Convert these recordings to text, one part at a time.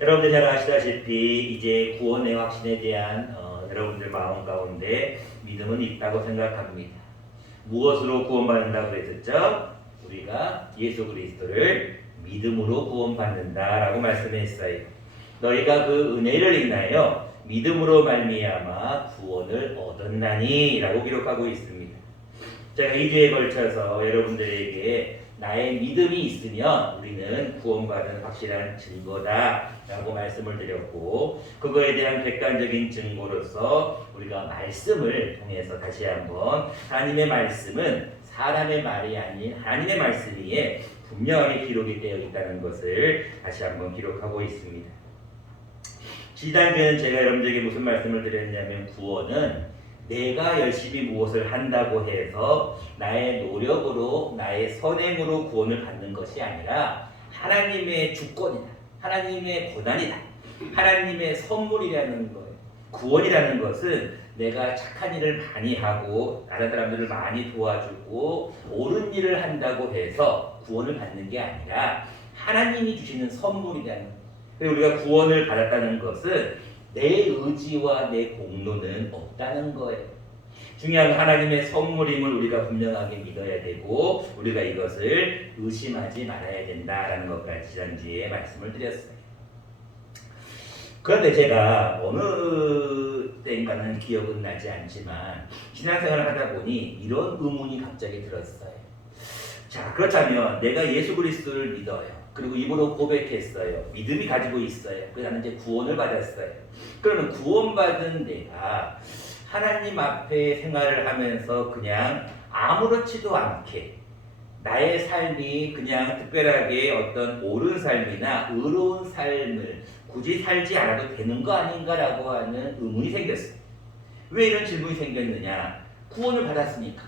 여러분들 잘 아시다시피 이제 구원의 확신에 대한 여러분들 마음 가운데 믿음은 있다고 생각합니다. 무엇으로 구원받는다고 그랬었죠? 우리가 예수 그리스도를 믿음으로 구원받는다라고 말씀했어요. 너희가 그 은혜를 인하여 믿음으로 말미암아 구원을 얻었나니라고 기록하고 있습니다. 제가 2주에 걸쳐서 여러분들에게 나의 믿음이 있으면 우리는 구원받은 확실한 증거다라고 말씀을 드렸고, 그거에 대한 객관적인 증거로서 우리가 말씀을 통해서 다시 한번 하나님의 말씀은 사람의 말이 아닌 하나님의 말씀이에 분명하게 기록이 되어 있다는 것을 다시 한번 기록하고 있습니다. 지난주에는 제가 여러분들에게 무슨 말씀을 드렸냐면, 구원은 내가 열심히 무엇을 한다고 해서 나의 노력으로 나의 선행으로 구원을 받는 것이 아니라 하나님의 주권이다, 하나님의 고난이다, 하나님의 선물이라는 거예요. 구원이라는 것은 내가 착한 일을 많이 하고 다른 사람들을 많이 도와주고 옳은 일을 한다고 해서 구원을 받는 게 아니라 하나님이 주시는 선물이라는 거예요. 그리고 우리가 구원을 받았다는 것은 내 의지와 내 공로는 없다는 거예요. 중요한 하나님의 선물임을 우리가 분명하게 믿어야 되고, 우리가 이것을 의심하지 말아야 된다라는 것까지 지난주에 말씀을 드렸어요. 그런데 제가 어느 때인가는 기억은 나지 않지만 신앙생활을 하다 보니 이런 의문이 갑자기 들었어요. 자, 그렇다면 내가 예수 그리스도를 믿어요. 그리고 입으로 고백했어요. 믿음이 가지고 있어요. 그래서 나는 이제 구원을 받았어요. 그러면 구원받은 내가 하나님 앞에 생활을 하면서 그냥 아무렇지도 않게 나의 삶이 그냥 특별하게 어떤 옳은 삶이나 의로운 삶을 굳이 살지 않아도 되는 거 아닌가라고 하는 의문이 생겼어요. 왜 이런 질문이 생겼느냐? 구원을 받았으니까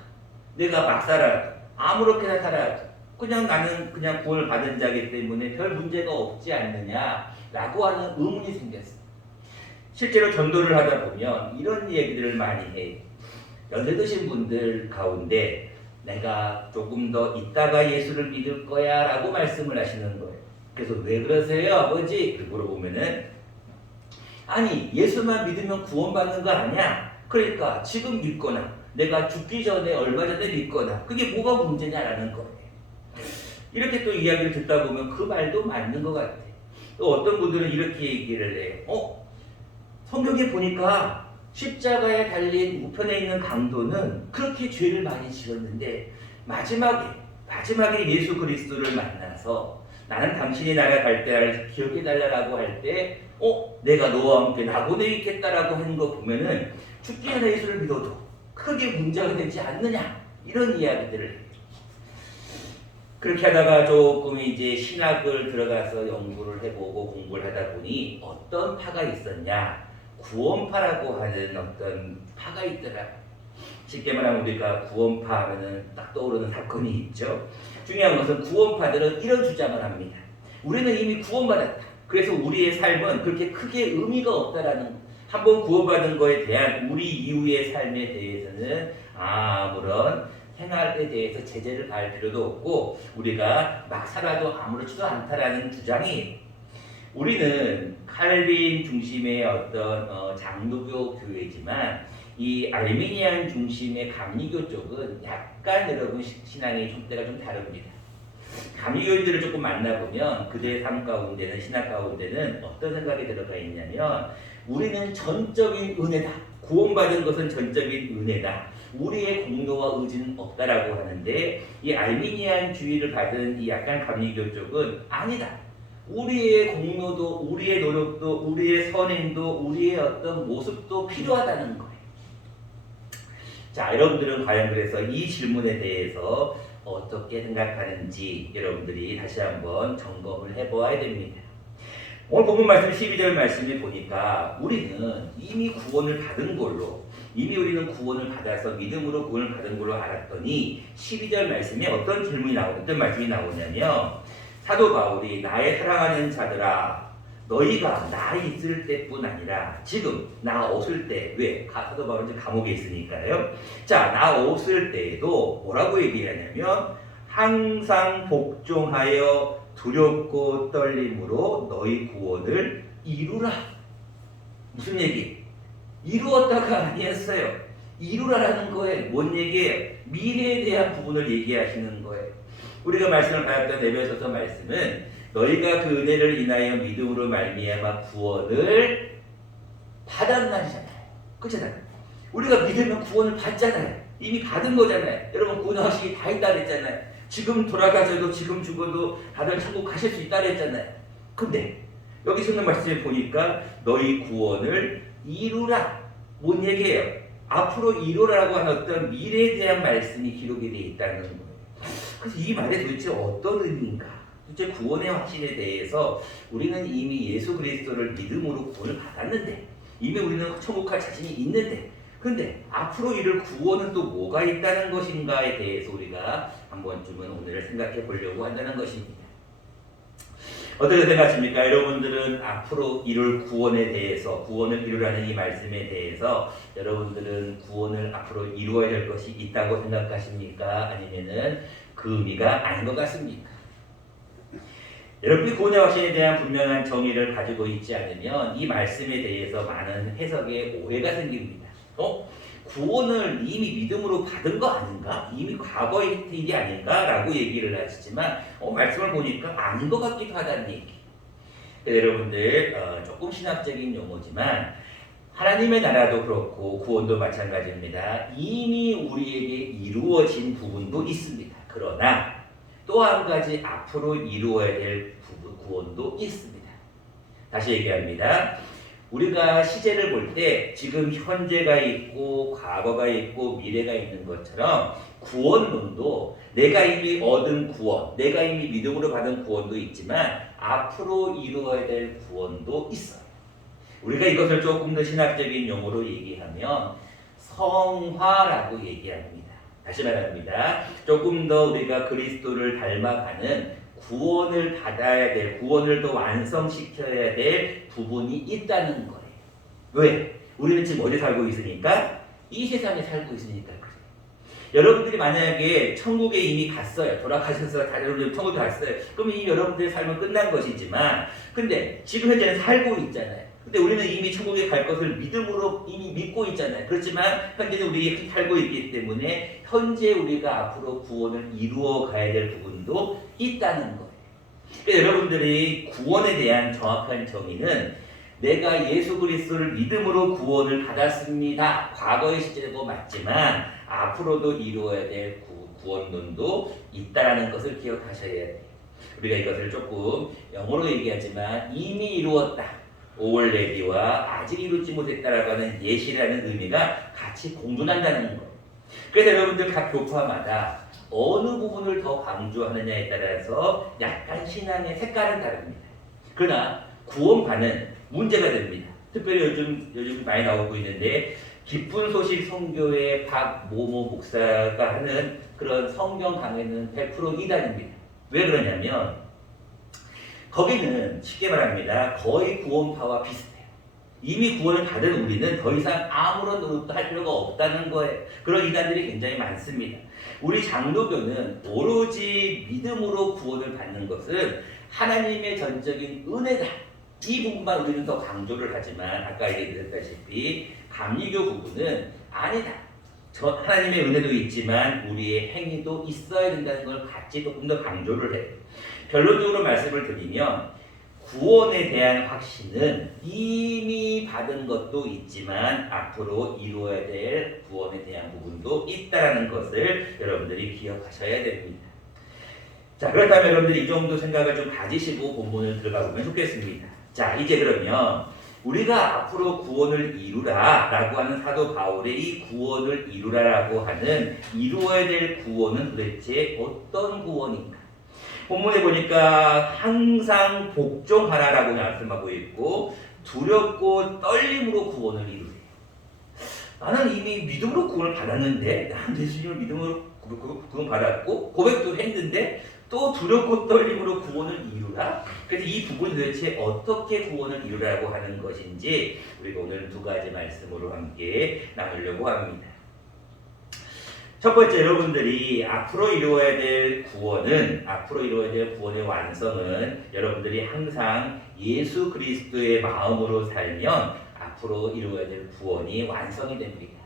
내가 막 살아도 아무렇게나 살아도 그냥 나는 그냥 구원을 받은 자이기 때문에 별 문제가 없지 않느냐라고 하는 의문이 생겼어요. 실제로 전도를 하다 보면 이런 얘기들을 많이 해요. 연세 드신 분들 가운데 내가 조금 더 있다가 예수를 믿을 거야 라고 말씀을 하시는 거예요. 그래서 왜 그러세요 아버지? 물어보면은 아니 예수만 믿으면 구원받는 거 아니야? 그러니까 지금 믿거나 내가 죽기 전에 얼마 전에 믿거나 그게 뭐가 문제냐라는 거예요. 이렇게 또 이야기를 듣다 보면 그 말도 맞는 것 같아요. 또 어떤 분들은 이렇게 얘기를 해요. 성경에 보니까 십자가에 달린 우편에 있는 강도는 그렇게 죄를 많이 지었는데 마지막에 예수 그리스도를 만나서 나는 당신이 나라 갈 때를 기억해달라고 할 때 내가 너와 함께 낙원에 있겠다라고 하는 거 보면은 죽기 전에 예수를 믿어도 크게 문제가 되지 않느냐 이런 이야기들을 해요. 그렇게 하다가 조금 이제 신학을 들어가서 연구를 해보고 공부를 하다 보니 어떤 파가 있었냐? 구원파라고 하는 어떤 파가 있더라. 쉽게 말하면 우리가 구원파 하면은 딱 떠오르는 사건이 있죠. 중요한 것은 구원파들은 이런 주장을 합니다. 우리는 이미 구원받았다. 그래서 우리의 삶은 그렇게 크게 의미가 없다라는 거. 한번 구원받은 거에 대한 우리 이후의 삶에 대해서는 아무런 생활에 대해서 제재를 가할 필요도 없고 우리가 막 살아도 아무렇지도 않다라는 주장이, 우리는 칼빈 중심의 어떤 장로교 교회지만 이 알미니안 중심의 감리교 쪽은 약간 여러분 신앙의 잣대가 좀 다릅니다. 감리교인들을 조금 만나보면 그들의 삶 가운데는, 신학 가운데는 어떤 생각이 들어가 있냐면 우리는 전적인 은혜다. 구원받은 것은 전적인 은혜다. 우리의 공로와 의지는 없다라고 하는데 이 알미니안 주의를 받은 이 약간 감리교 쪽은 아니다. 우리의 공로도 우리의 노력도 우리의 선행도 우리의 어떤 모습도 필요하다는 거예요. 자, 여러분들은 과연 그래서 이 질문에 대해서 어떻게 생각하는지 여러분들이 다시 한번 점검을 해보아야 됩니다. 오늘 본문 말씀 12절 말씀을 보니까 우리는 이미 구원을 받은 걸로, 이미 우리는 구원을 받아서 믿음으로 구원을 받은 걸로 알았더니 12절 말씀에 어떤 말씀이 나오냐면 사도 바울이 나의 사랑하는 자들아 너희가 나 있을 때뿐 아니라 지금 나 없을 때, 왜? 사도 바울은 이제 감옥에 있으니까요. 자, 나 없을 때에도 뭐라고 얘기하냐면 항상 복종하여 두렵고 떨림으로 너희 구원을 이루라. 무슨 얘기? 이루었다가 아니었어요. 이루라라는 거에 뭔 얘기예요? 미래에 대한 부분을 얘기하시는 거예요. 우리가 말씀을 받았던 에베소서 말씀은 너희가 그 은혜를 인하여 믿음으로 말미암아 구원을 받았나잖아요. 그렇잖아요. 우리가 믿으면 구원을 받잖아요. 이미 받은 거잖아요. 여러분 구원 확실히 다 있다 그랬잖아요. 지금 돌아가셔도 지금 죽어도 다들 천국 가실 수 있다 그랬잖아요. 근데 여기 쓰는 말씀에 보니까 너희 구원을 이루라. 뭔 얘기예요? 앞으로 이루라고 하는 어떤 미래에 대한 말씀이 기록이 되어 있다는 거예요. 그래서 이 말에 도대체 어떤 의미인가? 도대체 구원의 확신에 대해서 우리는 이미 예수 그리스도를 믿음으로 구원을 받았는데 이미 우리는 천국 갈 자신이 있는데 그런데 앞으로 이룰 구원은 또 뭐가 있다는 것인가에 대해서 우리가 한 번쯤은 오늘 생각해 보려고 한다는 것입니다. 어떻게 생각하십니까? 여러분들은 앞으로 이룰 구원에 대해서 구원을 이루라는 이 말씀에 대해서 여러분들은 구원을 앞으로 이루어야 할 것이 있다고 생각하십니까? 아니면은 그 의미가 아닌 것 같습니까? 여러분이 구원의 확신에 대한 분명한 정의를 가지고 있지 않으면 이 말씀에 대해서 많은 해석에 오해가 생깁니다. 구원을 이미 믿음으로 받은 거 아닌가? 이미 과거의 일이 아닌가? 라고 얘기를 하시지만 말씀을 보니까 아닌 것 같기도 하다는 얘기. 여러분들 조금 신학적인 용어지만 하나님의 나라도 그렇고 구원도 마찬가지입니다. 이미 우리에게 이루어진 부분도 있습니다. 그러나 또 한 가지 앞으로 이루어야 될 부분 구원도 있습니다. 다시 얘기합니다. 우리가 시제를 볼 때 지금 현재가 있고 과거가 있고 미래가 있는 것처럼 구원론도 내가 이미 얻은 구원, 내가 이미 믿음으로 받은 구원도 있지만 앞으로 이루어야 될 구원도 있어요. 우리가 이것을 조금 더 신학적인 용어로 얘기하면 성화라고 얘기합니다. 다시 말합니다. 조금 더 우리가 그리스도를 닮아가는 구원을 받아야 될, 구원을 더 완성시켜야 될 부분이 있다는 거예요. 왜? 우리는 지금 어디 살고 있으니까? 이 세상에 살고 있으니까 그래요. 여러분들이 만약에 천국에 이미 갔어요. 돌아가셔서 다들 천국에 갔어요. 그러면 이미 여러분들의 삶은 끝난 것이지만 근데 지금 현재는 살고 있잖아요. 근데 우리는 이미 천국에 갈 것을 믿음으로 이미 믿고 있잖아요. 그렇지만 현재는 우리 살고 있기 때문에 현재 우리가 앞으로 구원을 이루어 가야 될 부분도 있다는 거예요. 그러니까 여러분들이 구원에 대한 정확한 정의는 내가 예수 그리스도를 믿음으로 구원을 받았습니다. 과거의 시제도 맞지만 앞으로도 이루어야 될 구원론도 있다는 것을 기억하셔야 돼요. 우리가 이것을 조금 영어로 얘기하지만 이미 이루었다. 오월레디와 아직 이루지 못했다라고 하는 예시라는 의미가 같이 공존한다는 거예요. 그래서 여러분들 각 교파마다 어느 부분을 더 강조하느냐에 따라서 약간 신앙의 색깔은 다릅니다. 그러나 구원파는 문제가 됩니다. 특별히 요즘 많이 나오고 있는데 기쁜 소식 선교의 박모모 목사가 하는 그런 성경 강의는 100% 이단입니다. 왜 그러냐면 거기는 쉽게 말합니다. 거의 구원파와 비슷해요. 이미 구원을 받은 우리는 더 이상 아무런 노력도 할 필요가 없다는 거예요. 그런 이단들이 굉장히 많습니다. 우리 장로교는 오로지 믿음으로 구원을 받는 것은 하나님의 전적인 은혜다. 이 부분만 우리는 더 강조를 하지만 아까 얘기드렸다시피 감리교 부분은 아니다. 하나님의 은혜도 있지만 우리의 행위도 있어야 된다는 걸 같이 조금 더 강조를 해요. 결론적으로 말씀을 드리면 구원에 대한 확신은 이미 받은 것도 있지만 앞으로 이루어야 될 구원에 대한 부분도 있다는 것을 여러분들이 기억하셔야 됩니다. 자, 그렇다면 여러분들이 이 정도 생각을 좀 가지시고 본문을 들어가 보면 좋겠습니다. 자, 이제 그러면 우리가 앞으로 구원을 이루라 라고 하는 사도 바울의 이 구원을 이루라라고 하는 이루어야 될 구원은 도대체 어떤 구원인가? 본문에 보니까 항상 복종하라라고 말씀하고 있고 두렵고 떨림으로 구원을 이루래. 나는 이미 믿음으로 구원을 받았는데 나는 예수님을 믿음으로 구원 받았고 고백도 했는데 또 두렵고 떨림으로 구원을 이루라? 그래서 이 부분이 도대체 어떻게 구원을 이루라고 하는 것인지 우리가 오늘 두 가지 말씀으로 함께 나누려고 합니다. 첫 번째, 여러분들이 앞으로 이루어야 될 구원의 완성은 여러분들이 항상 예수 그리스도의 마음으로 살면 앞으로 이루어야 될 구원이 완성이 됩니다.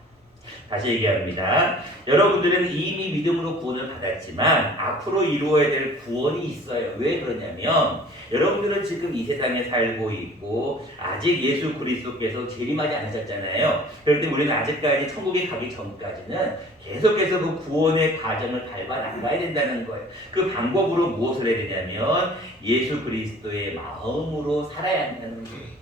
다시 얘기합니다. 여러분들은 이미 믿음으로 구원을 받았지만 앞으로 이루어야 될 구원이 있어요. 왜 그러냐면 여러분들은 지금 이 세상에 살고 있고 아직 예수 그리스도께서 재림하지 않으셨잖아요. 그럴 때 우리는 아직까지 천국에 가기 전까지는 계속해서 그 구원의 과정을 밟아 나가야 된다는 거예요. 그 방법으로 무엇을 해야 되냐면 예수 그리스도의 마음으로 살아야 한다는 거예요.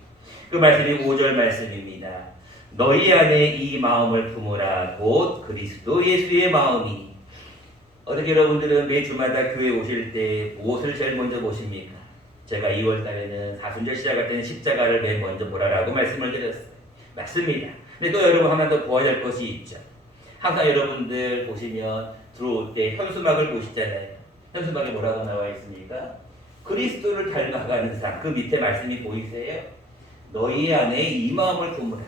그 말씀이 5절 말씀입니다. 너희 안에 이 마음을 품으라 곧 그리스도 예수의 마음이. 어떻게 여러분들은 매 주마다 교회 오실 때 무엇을 제일 먼저 보십니까? 제가 2월 달에는 사순절 시작할 때는 십자가를 맨 먼저 보라라고 말씀을 드렸어요. 맞습니다. 근데 또 여러분 하나 더 보아야 할 것이 있죠. 항상 여러분들 보시면 들어올 때 현수막을 보시잖아요. 현수막에 뭐라고 나와 있습니까? 그리스도를 닮아가는 삶. 그 밑에 말씀이 보이세요? 너희 안에 이 마음을 품으라.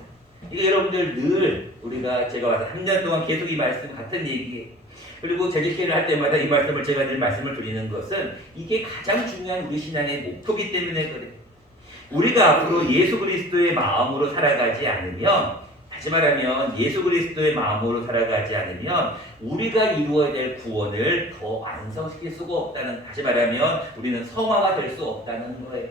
이거 여러분들 늘 우리가 제가 와서 3년 동안 계속 이 말씀 같은 얘기예요. 그리고 재직회를 할 때마다 이 말씀을 제가 늘 말씀을 드리는 것은 이게 가장 중요한 우리 신앙의 목표이기 때문에 그래요. 우리가 앞으로 예수 그리스도의 마음으로 살아가지 않으면, 다시 말하면 예수 그리스도의 마음으로 살아가지 않으면 우리가 이루어야 될 구원을 더 완성시킬 수가 없다는, 다시 말하면 우리는 성화가 될 수 없다는 거예요.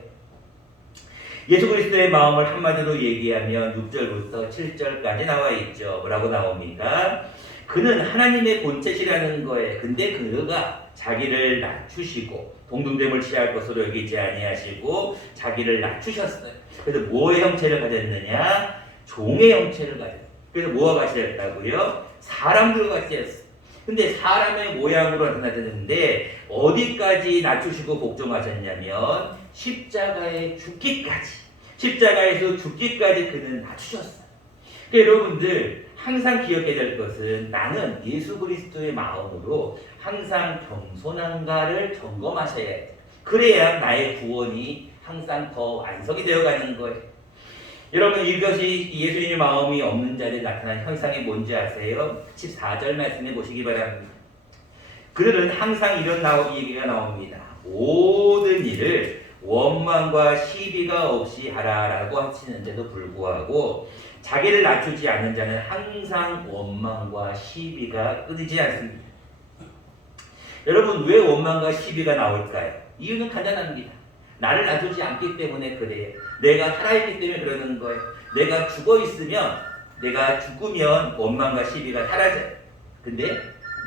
예수 그리스도의 마음을 한마디로 얘기하면 6절부터 7절까지 나와 있죠. 뭐라고 나옵니까? 그는 하나님의 본체시라는 거예요. 근데 그가 자기를 낮추시고 동등됨을 취할 것으로 여기지 아니하시고 자기를 낮추셨어요. 그래서 뭐의 형체를 가졌느냐? 종의 형체를 가졌어요. 그래서 뭐와 같이 했다고요? 사람들과 같이 했어요. 근데 사람의 모양으로 나타났는데 어디까지 낮추시고 복종하셨냐면 십자가에 죽기까지, 십자가에서 죽기까지 그는 낮추셨어요. 그러니까 여러분들 항상 기억해야 될 것은 나는 예수 그리스도의 마음으로 항상 겸손한가를 점검하셔야 돼요. 그래야 나의 구원이 항상 더 완성이 되어가는 거예요. 여러분 이것이 예수님의 마음이 없는 자리에 나타난 현상이 뭔지 아세요? 14절 말씀해 보시기 바랍니다. 그들은 항상 이런 얘기가 나옵니다. 모든 일을 원망과 시비가 없이 하라라고 하시는데도 불구하고 자기를 낮추지 않는 자는 항상 원망과 시비가 끊이지 않습니다. 여러분 왜 원망과 시비가 나올까요? 이유는 간단합니다. 나를 놔두지 않기 때문에 그래요. 내가 살아있기 때문에 그러는 거예요. 내가 죽어있으면, 내가 죽으면 원망과 시비가 사라져요. 근데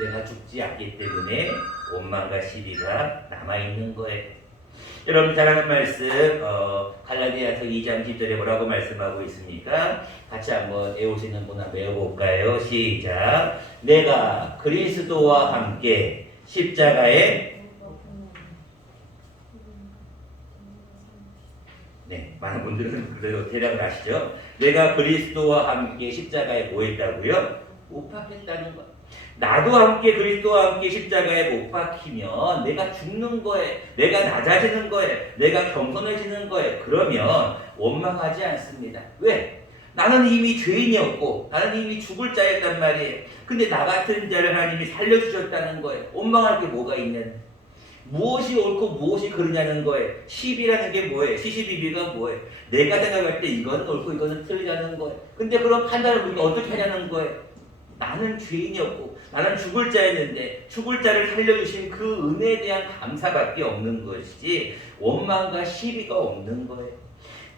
내가 죽지 않기 때문에 원망과 시비가 남아있는 거예요. 여러분 잘 아는 말씀 갈라디아서 2장 10절에 뭐라고 말씀하고 있습니까? 같이 한번 애우시는 분 한번 외워볼까요? 시작. 내가 그리스도와 함께 십자가에, 네, 많은 분들은 그래도 대답을 하시죠. 내가 그리스도와 함께 십자가에 뭐 했다고요? 못 박혔다는 거. 나도 함께 그리스도와 함께 십자가에 못 박히면 내가 죽는 거예요. 내가 낮아지는 거예요. 내가 겸손해지는 거예요. 그러면 원망하지 않습니다. 왜? 나는 이미 죄인이었고 나는 이미 죽을 자였단 말이에요. 근데 나 같은 자를 하나님이 살려주셨다는 거예요. 원망할 게 뭐가 있는? 무엇이 옳고 무엇이 그르냐는 거예요. 시비라는 게 뭐예요? 시시비비가 뭐예요? 내가 생각할 때 이거는 옳고 이거는 틀리다는 거예요. 근데 그런 판단을 우리가 어떻게 하냐는 거예요. 나는 죄인이었고 나는 죽을 자였는데 죽을 자를 살려주신 그 은혜에 대한 감사밖에 없는 것이지 원망과 시비가 없는 거예요.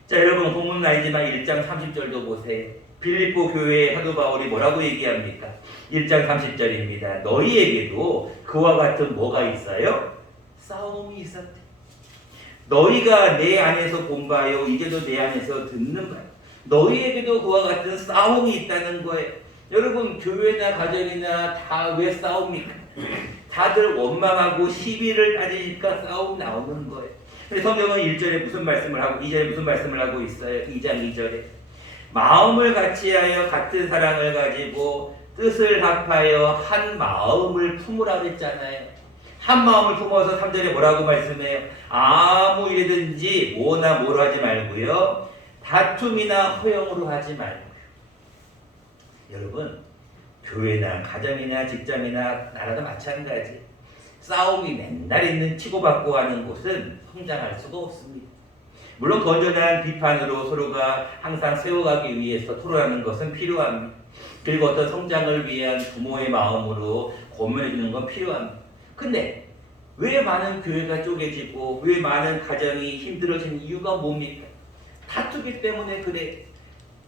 자 여러분 본문은 아니지만 1장 30절도 보세요. 빌립보 교회의 사도 바울이 뭐라고 얘기합니까? 1장 30절입니다. 너희에게도 그와 같은 뭐가 있어요? 싸움이 있었대. 너희가 내 안에서 본 바요 이제도 내 안에서 듣는 바요. 너희에게도 그와 같은 싸움이 있다는 거예요. 여러분 교회나 가정이나 다 왜 싸웁니까? 다들 원망하고 시비를 따지니까 싸움 나오는 거예요. 근데 성경은 1절에 무슨 말씀을 하고 2절에 무슨 말씀을 하고 있어요? 2장 2절에 마음을 같이하여 같은 사랑을 가지고 뜻을 합하여 한 마음을 품으라 그랬잖아요. 한 마음을 품어서 3절에 뭐라고 말씀해요? 아무 일이든지 뭐나 뭐로 하지 말고요. 다툼이나 허영으로 하지 말고요. 여러분 교회나 가정이나 직장이나 나라도 마찬가지. 싸움이 맨날 있는 치고받고 하는 곳은 성장할 수가 없습니다. 물론 건전한 비판으로 서로가 항상 세워가기 위해서 토론하는 것은 필요합니다. 그리고 어떤 성장을 위한 부모의 마음으로 고민해주는 건 필요합니다. 근데 왜 많은 교회가 쪼개지고 왜 많은 가정이 힘들어지는 이유가 뭡니까? 다투기 때문에 그래.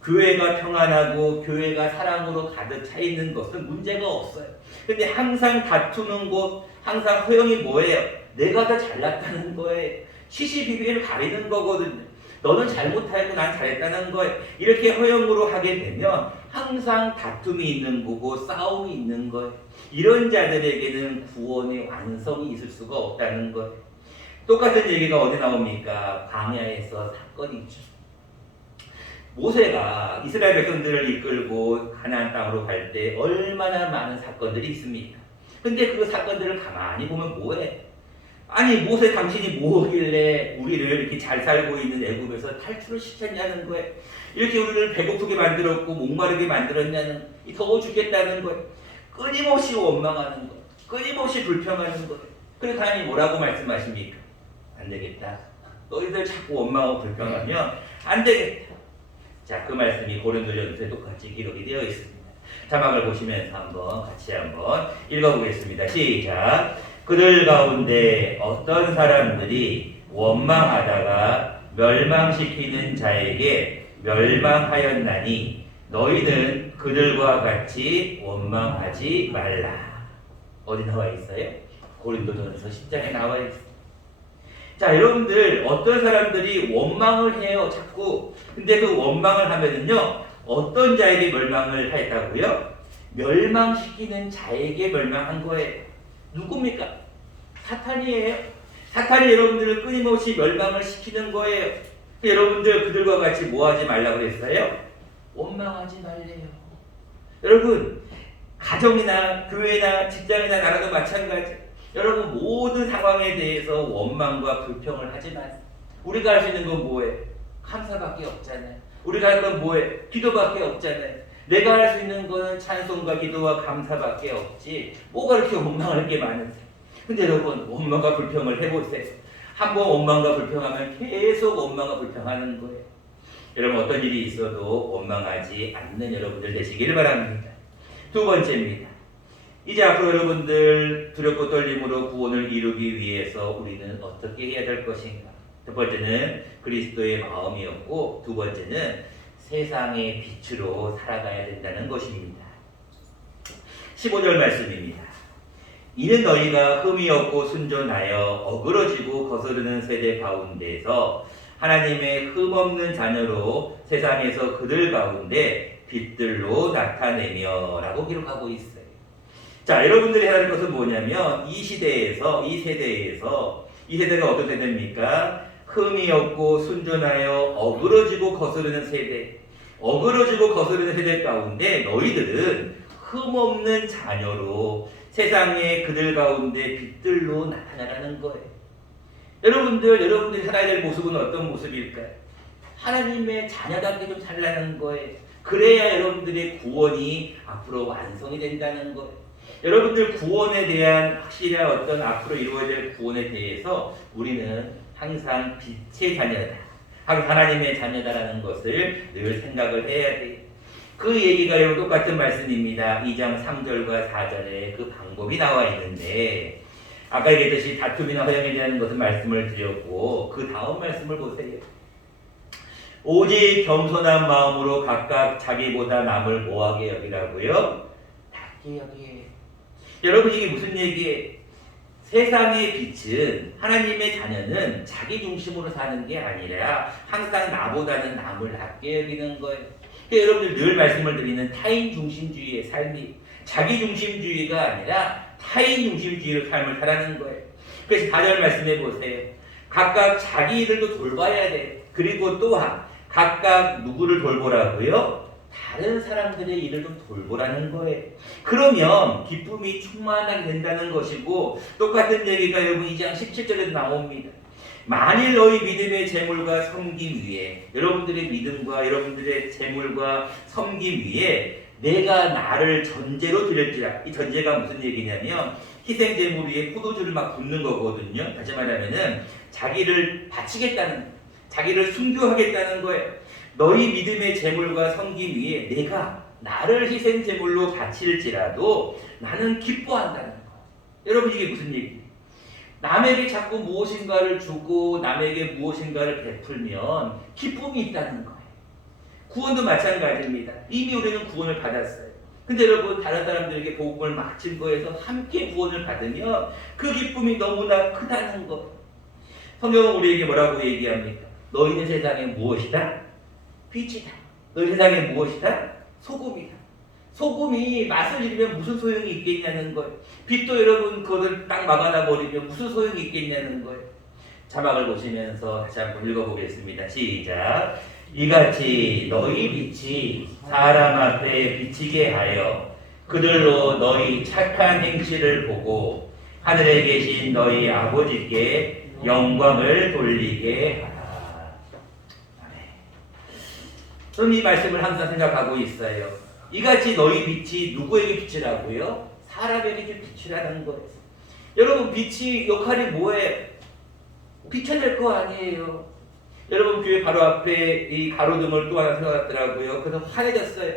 교회가 평안하고 교회가 사랑으로 가득 차 있는 것은 문제가 없어요. 근데 항상 다투는 곳, 항상 허영이 뭐예요? 내가 더 잘났다는 거예요. 시시비비를 가리는 거거든요. 너는 잘못하고 난 잘했다는 거예요. 이렇게 허영으로 하게 되면 항상 다툼이 있는 거고 싸움이 있는 거예요. 이런 자들에게는 구원의 완성이 있을 수가 없다는 거예요. 똑같은 얘기가 어디 나옵니까? 광야에서 사건이 있죠. 모세가 이스라엘 백성들을 이끌고 가나안 땅으로 갈 때 얼마나 많은 사건들이 있습니까? 근데 그 사건들을 가만히 보면 뭐해? 아니 모세 당신이 뭐길래 우리를 이렇게 잘 살고 있는 애굽에서 탈출을 시켰냐는 거예요. 이렇게 우리를 배고프게 만들었고 목마르게 만들었냐는, 더워 죽겠다는 거예요. 끊임없이 원망하는 거예요. 끊임없이 불평하는 거예요. 그래서 하나님이 뭐라고 말씀하십니까? 안 되겠다. 너희들 자꾸 원망하고 불평하면 안 되겠다. 자, 그 말씀이 고린도전서에 똑같이 기록이 되어 있습니다. 자막을 보시면서 같이 한번 읽어보겠습니다. 시작. 그들 가운데 어떤 사람들이 원망하다가 멸망시키는 자에게 멸망하였나니 너희는 그들과 같이 원망하지 말라. 어디 나와 있어요? 고린도전서 10장에 나와 있어요. 자, 여러분들 어떤 사람들이 원망을 해요, 자꾸. 근데 그 원망을 하면은요, 어떤 자에게 멸망을 했다고요? 멸망시키는 자에게 멸망한 거예요. 누굽니까? 사탄이에요. 사탄이 여러분들을 끊임없이 멸망을 시키는 거예요. 여러분들 그들과 같이 뭐 하지 말라고 그랬어요? 원망하지 말래요. 여러분, 가정이나 교회나 직장이나 나라도 마찬가지. 여러분 모든 상황에 대해서 원망과 불평을 하지 마세요. 우리가 할 수 있는 건 뭐예요? 감사밖에 없잖아요. 우리가 할 건 뭐예요? 기도밖에 없잖아요. 내가 할 수 있는 거는 찬송과 기도와 감사밖에 없지 뭐가 그렇게 원망할 게 많으세요? 근데 여러분 원망과 불평을 해보세요. 한번 원망과 불평하면 계속 원망과 불평하는 거예요. 여러분 어떤 일이 있어도 원망하지 않는 여러분들 되시기를 바랍니다. 두 번째입니다. 이제 앞으로 여러분들 두렵고 떨림으로 구원을 이루기 위해서 우리는 어떻게 해야 될 것인가? 첫 번째는 그리스도의 마음이었고 두 번째는 세상의 빛으로 살아가야 된다는 것입니다. 15절 말씀입니다. 이는 너희가 흠이 없고 순전하여 어그러지고 거스르는 세대 가운데서 하나님의 흠없는 자녀로 세상에서 그들 가운데 빛들로 나타내며 라고 기록하고 있어요. 자, 여러분들이 해야 할 것은 뭐냐면 이 시대에서 이 세대가 어떤 세대입니까? 흠이 없고 순전하여 어그러지고 거스르는 세대, 어그러지고 거스르는 세대 가운데 너희들은 흠없는 자녀로 세상에 그들 가운데 빛들로 나타나라는 거예요. 여러분들이 살아야 될 모습은 어떤 모습일까요? 하나님의 자녀답게 좀 살라는 거예요. 그래야 여러분들의 구원이 앞으로 완성이 된다는 거예요. 여러분들 구원에 대한 확실한 어떤 앞으로 이루어야 될 구원에 대해서 우리는 항상 빛의 자녀다, 항상 하나님의 자녀다라는 것을 늘 생각을 해야 돼요. 그 얘기가 여러분 똑같은 말씀입니다. 2장 3절과 4절에 그 방법이 나와 있는데 아까 얘기했듯이 다툼이나 허영에 대한 것을 말씀을 드렸고 그 다음 말씀을 보세요. 오직 겸손한 마음으로 각각 자기보다 남을 뭐하게 여기라고요? 낮게 여기에. 여러분 이게 무슨 얘기예요? 세상의 빛은 하나님의 자녀는 자기 중심으로 사는 게 아니라 항상 나보다는 남을 낮게 여기는 거예요. 그러니까 여러분들 늘 말씀을 드리는 타인 중심주의의 삶이 자기 중심주의가 아니라 타인 중심주의의 삶을 살아가는 거예요. 그래서 4절 말씀해 보세요. 각각 자기 일들도 돌봐야 돼. 그리고 또한 각각 누구를 돌보라고요? 다른 사람들의 일을 좀 돌보라는 거예요. 그러면 기쁨이 충만하게 된다는 것이고 똑같은 얘기가 여러분 2장 17절에도 나옵니다. 만일 너희 믿음의 재물과 섬김 위에 여러분들의 믿음과 여러분들의 재물과 섬김 위에 내가 나를 전제로 드렸지라. 이 전제가 무슨 얘기냐면 희생 재물 위에 포도주를 막 붓는 거거든요. 다시 말하면은 자기를 바치겠다는 자기를 순교하겠다는 거예요. 너희 믿음의 제물과 섬김 위에 내가 나를 희생 제물로 바칠지라도 나는 기뻐한다는 거예요. 여러분 이게 무슨 얘기예요? 남에게 자꾸 무엇인가를 주고 남에게 무엇인가를 베풀면 기쁨이 있다는 거예요. 구원도 마찬가지입니다. 이미 우리는 구원을 받았어요. 근데 여러분 다른 사람들에게 복음을 막 증거해서 함께 구원을 받으면 그 기쁨이 너무나 크다는 거예요. 성경은 우리에게 뭐라고 얘기합니까? 너희는 세상에 무엇이다? 빛이다. 너희 세상에 무엇이다? 소금이다. 소금이 맛을 잃으면 무슨 소용이 있겠냐는 거예요. 빛도 여러분 그것을 딱 막아놔 버리면 무슨 소용이 있겠냐는 거예요. 자막을 보시면서 다시 한번 읽어보겠습니다. 시작. 이같이 너희 빛이 사람 앞에 비치게 하여 그들로 너희 착한 행실을 보고 하늘에 계신 너희 아버지께 영광을 돌리게 하라. 저는 이 말씀을 항상 생각하고 있어요. 이같이 너희 빛이 누구에게 빛이라고요? 사람에게 빛이라는 거예요. 여러분 빛이 역할이 뭐예요? 비춰낼 거 아니에요. 여러분 교회 바로 앞에 이 가로등을 또 하나 세워놨더라고요. 그래서 환해졌어요.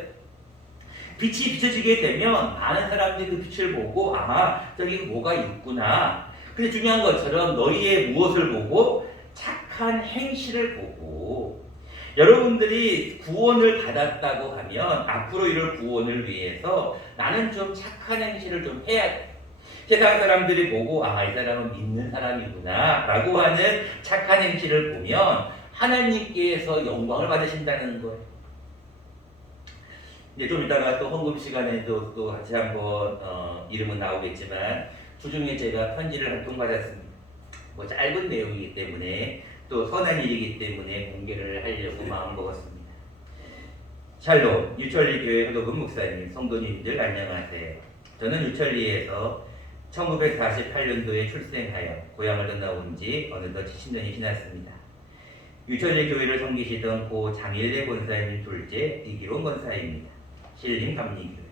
빛이 비춰지게 되면 많은 사람들이 그 빛을 보고 아 저기 뭐가 있구나. 근데 중요한 것처럼 너희의 무엇을 보고 착한 행실을 보고 여러분들이 구원을 받았다고 하면 앞으로 이럴 구원을 위해서 나는 좀 착한 행실을 좀 해야 돼. 세상 사람들이 보고 아 이 사람은 믿는 사람이구나 라고 하는 착한 행실을 보면 하나님께서 영광을 받으신다는 거예요. 이제 좀 이따가 또 헌금 시간에도 또 같이 한번 이름은 나오겠지만 주중에 제가 편지를 한 통 받았습니다. 뭐 짧은 내용이기 때문에 또 선한 일이기 때문에 공개를 하려고 마음먹었습니다. 샬롬 유천리 교회 허덕은 목사님, 성도님들 안녕하세요. 저는 유천리에서 1948년도에 출생하여 고향을 떠나온 지 어느덧 70년이 지났습니다. 유천리 교회를 섬기시던 고 장일래 권사님 둘째 이기론 권사입니다. 신림 감리교회.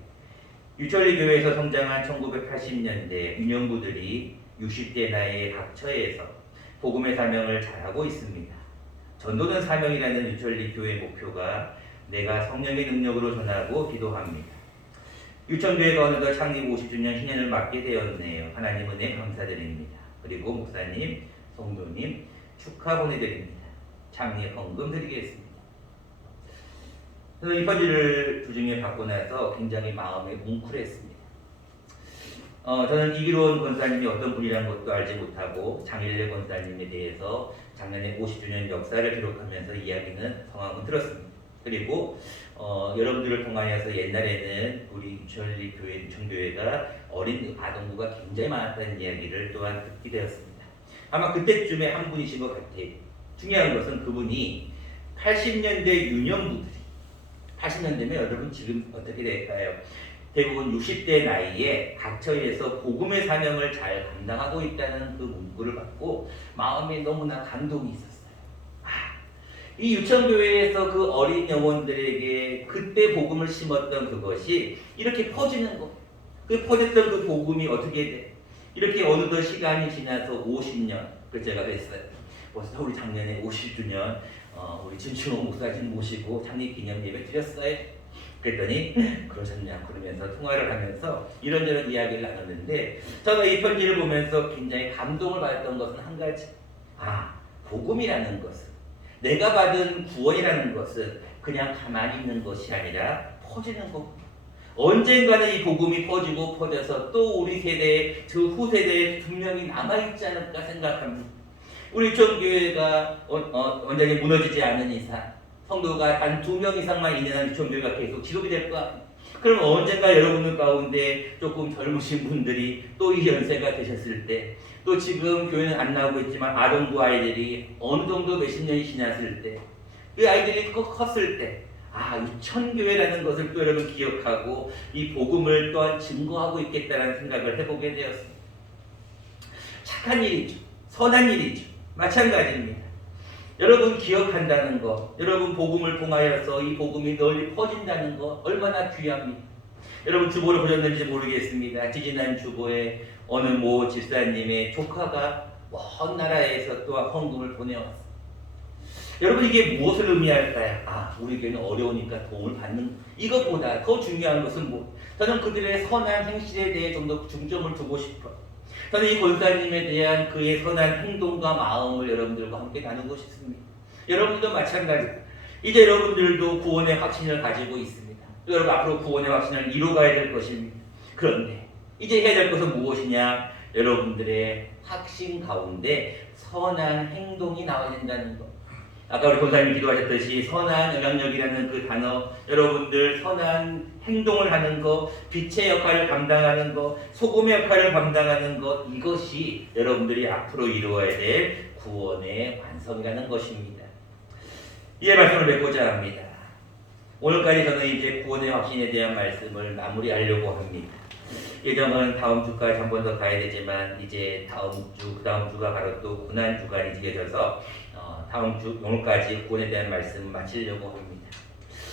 유천리 교회에서 성장한 1980년대 유년부들이 60대 나이에 각 처에서 복음의 사명을 잘하고 있습니다. 전도는 사명이라는 유천리 교회 목표가 내가 성령의 능력으로 전하고 기도합니다. 유천교회가 어느덧 창립 50주년 신년을 맞게 되었네요. 하나님 은혜 감사드립니다. 그리고 목사님, 성도님 축하 보내드립니다. 창립 헌금 드리겠습니다. 저는 이 편지를 주중에 받고 나서 굉장히 마음이 뭉클했습니다. 저는 이기론 권사님이 어떤 분이라는 것도 알지 못하고 장일래 권사님에 대해서 작년에 50주년 역사를 기록하면서 이야기는 성황은 들었습니다. 그리고 여러분들을 통하여서 옛날에는 우리 유천리 교회, 유천교회가 어린 아동부가 굉장히 많았다는 이야기를 또한 듣게 되었습니다. 아마 그때쯤에 한 분이신 것 같아요. 중요한 것은 그분이 80년대 유년부들이 80년대면 여러분 지금 어떻게 될까요? 대부분 60대 나이에 각처에서 복음의 사명을 잘 감당하고 있다는 그 문구를 받고 마음에 너무나 감동이 있었어요. 이 유천교회에서 그 어린 영혼들에게 그때 복음을 심었던 그것이 이렇게 퍼지는 것. 그 퍼졌던 그 복음이 어떻게 돼? 이렇게 어느덧 시간이 지나서 50년 그 제가 됐어요. 벌써 우리 작년에 50주년 우리 진충호 목사님 모시고 창립기념 예배 드렸어요. 그랬더니 그러셨냐 그러면서 통화를 하면서 이런저런 이야기를 나눴는데 제가 이 편지를 보면서 굉장히 감동을 받았던 것은 한 가지. 복음이라는 것은 내가 받은 구원이라는 것은 그냥 가만히 있는 것이 아니라 퍼지는 것. 언젠가는 이 복음이 퍼지고 퍼져서 또 우리 세대에 저 후세대에 분명히 남아있지 않을까 생각합니다. 우리 유천교회가 완전히 무너지지 않는 이상 성도가 단 2명 이상만 있는 한 유천교회가 계속 지속이 될 거야. 그럼 언젠가 여러분들 가운데 조금 젊으신 분들이 또 이 연세가 되셨을 때 또 지금 교회는 안 나오고 있지만 아동부 아이들이 어느 정도 몇십 년이 지났을 때 그 아이들이 컸을 때 유천교회라는 것을 또 여러분 기억하고 이 복음을 또한 증거하고 있겠다는 생각을 해보게 되었습니다. 착한 일이죠. 선한 일이죠. 마찬가지입니다. 여러분 기억한다는 것, 여러분 복음을 통하여서 이 복음이 널리 퍼진다는 것 얼마나 귀합니다. 여러분 주보를 보셨는지 모르겠습니다. 지지난 주보에 어느 모 집사님의 조카가 먼 나라에서 또한 헌금을 보내왔어요. 여러분 이게 무엇을 의미할까요? 우리 교회는 어려우니까 도움을 받는 이것보다 더 중요한 것은 저는 그들의 선한 행실에 대해 좀 더 중점을 두고 싶어요. 저는 이 권사님에 대한 그의 선한 행동과 마음을 여러분들과 함께 나누고 싶습니다. 여러분들도 마찬가지고 이제 여러분들도 구원의 확신을 가지고 있습니다. 여러분 앞으로 구원의 확신을 이루어가야 될 것입니다. 그런데 이제 해야 될 것은 무엇이냐? 여러분들의 확신 가운데 선한 행동이 나와야 된다는 것. 아까 우리 권사님이 기도하셨듯이 선한 영향력이라는 그 단어, 여러분들 선한 행동을 하는 것, 빛의 역할을 감당하는 것, 소금의 역할을 감당하는 것, 이것이 여러분들이 앞으로 이루어야 될 구원의 완성이라는 것입니다. 이에 말씀을 맺고자 합니다. 오늘까지 저는 이제 구원의 확신에 대한 말씀을 마무리하려고 합니다. 예정은 다음 주까지 한 번 더 가야 되지만 이제 다음 주, 그 다음 주가 바로 또 고난 주간이 지겨져서 다음 주 오늘까지 구원에 대한 말씀을 마치려고 합니다.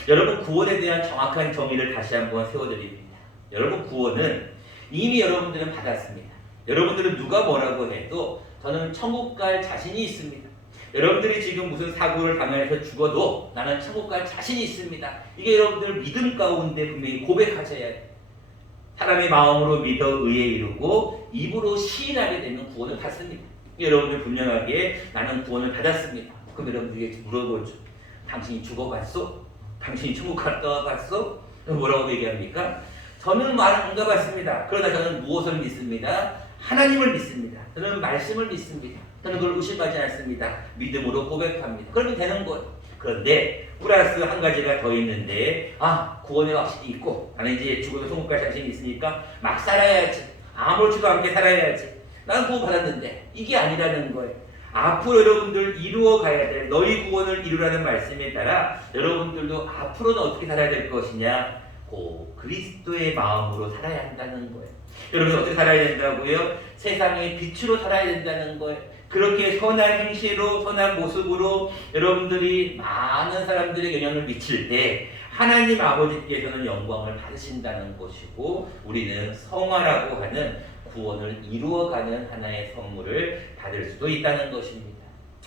여러분 구원에 대한 정확한 정의를 다시 한번 세워드립니다. 여러분 구원은 이미 여러분들은 받았습니다. 여러분들은 누가 뭐라고 해도 저는 천국 갈 자신이 있습니다. 여러분들이 지금 무슨 사고를 당해서 죽어도 나는 천국 갈 자신이 있습니다. 이게 여러분들 믿음 가운데 분명히 고백하셔야 해요. 사람의 마음으로 믿어 의에 이르고 입으로 시인하게 되면 구원을 받습니다. 여러분들 분명하게 나는 구원을 받았습니다. 그럼 여러분들에게 물어보죠. 당신이 죽어봤어? 당신이 천국 갔다 와봤어? 뭐라고 얘기합니까? 저는 말 안 가봤습니다. 그러나 저는 무엇을 믿습니다? 하나님을 믿습니다. 저는 말씀을 믿습니다. 저는 그걸 의심하지 않습니다. 믿음으로 고백합니다. 그러면 되는 거예요. 그런데 플러스 한 가지가 더 있는데 구원의 확신이 있고 나는 이제 죽어도 천국 갈 자신이 있으니까 막 살아야지. 아무렇지도 않게 살아야지. 나는 구원 받았는데 이게 아니라는 거예요. 앞으로 여러분들 이루어 가야 될 너희 구원을 이루라는 말씀에 따라 여러분들도 앞으로는 어떻게 살아야 될 것이냐? 그리스도의 마음으로 살아야 한다는 거예요. 여러분 어떻게 살아야 된다고요? 세상의 빛으로 살아야 된다는 거예요. 그렇게 선한 행실로 선한 모습으로 여러분들이 많은 사람들의 영향을 미칠 때 하나님 아버지께서는 영광을 받으신다는 것이고 우리는 성화라고 하는 구원을 이루어가는 하나의 선물을 받을 수도 있다는 것입니다.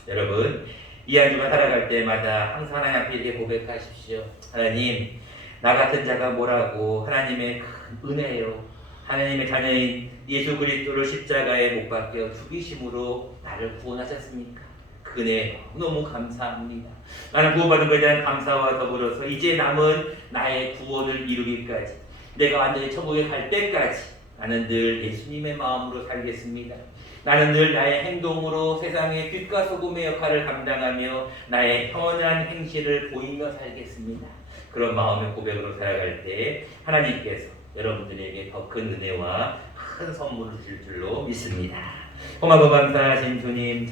여러분 이 한 주간 살아갈 때마다 항상 하나님 앞에 이렇게 고백하십시오. 하나님 나 같은 자가 뭐라고 하나님의 큰 은혜요. 하나님의 자녀인 예수 그리스도를 십자가에 못 박혀 죽이심으로 나를 구원하셨습니까? 그 은혜 너무 감사합니다. 나는 구원받은 것에 대한 감사와 더불어서 이제 남은 나의 구원을 이루기까지 내가 완전히 천국에 갈 때까지 나는 늘 예수님의 마음으로 살겠습니다. 나는 늘 나의 행동으로 세상의 빛과 소금의 역할을 감당하며 나의 선한 행실을 보이며 살겠습니다. 그런 마음의 고백으로 살아갈 때 하나님께서 여러분들에게 더 큰 은혜와 큰 선물을 주실 줄로 믿습니다. 고마워 감사하신 주님.